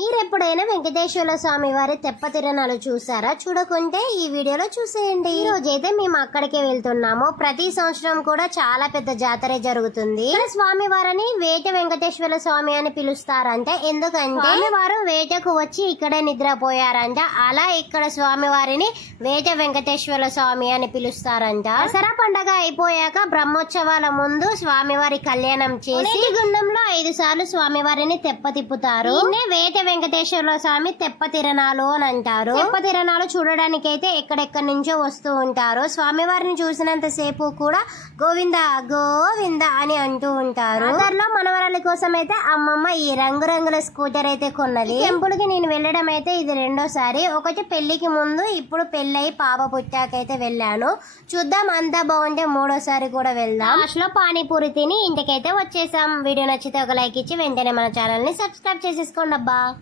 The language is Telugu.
మీరెప్పుడైనా వెంకటేశ్వర స్వామి వారి తెప్ప తిరణాలు చూసారా? చూడకుంటే ఈ వీడియోలో చూసేయండి. ఈ రోజైతే మేము అక్కడికే వెళ్తున్నాము. ప్రతి సంవత్సరం కూడా చాలా పెద్ద జాతర జరుగుతుంది. స్వామి వారిని వేట వెంకటేశ్వర స్వామి అని పిలుస్తారంట. ఎందుకంటే స్వామి వారు వేటకు వచ్చి ఇక్కడే నిద్రపోయారంట. అలా ఇక్కడ స్వామి వారిని వేట వెంకటేశ్వర స్వామి అని పిలుస్తారంట. దసరా పండగ అయిపోయాక బ్రహ్మోత్సవాల ముందు స్వామివారి కళ్యాణం చేసి గుండంలో 5 సార్లు స్వామివారిని తెప్ప తిప్పుతారు. వేట వెంకటేశ్వర స్వామి తెప్ప తిరణాలు అని అంటారు. తెప్ప తిరణాలు చూడడానికి అయితే ఎక్కడెక్కడి నుంచో వస్తూ ఉంటారు. స్వామివారిని చూసినంత సేపు కూడా గోవింద గోవింద అని అంటూ ఉంటారు. అందులో మనవరాల కోసం అయితే అమ్మమ్మ ఈ రంగురంగుల స్కూటర్ అయితే కొన్నది. టెంపుల్ కి నేను వెళ్ళడం అయితే ఇది 2వ సారి. ఒకటి పెళ్లికి ముందు, ఇప్పుడు పెళ్ళై పాప పుట్టాకైతే వెళ్ళాను. చూద్దాం, అంతా బాగుంటే 3వ సారి కూడా వెళ్దాం. లాస్ట్ లో పానీపూరి తిని ఇంటికైతే వచ్చేసాం. వీడియో నచ్చితే ఒక లైక్ ఇచ్చి వెంటనే మన ఛానల్ ని సబ్స్క్రైబ్ చేసేసుకోండి అబ్బా.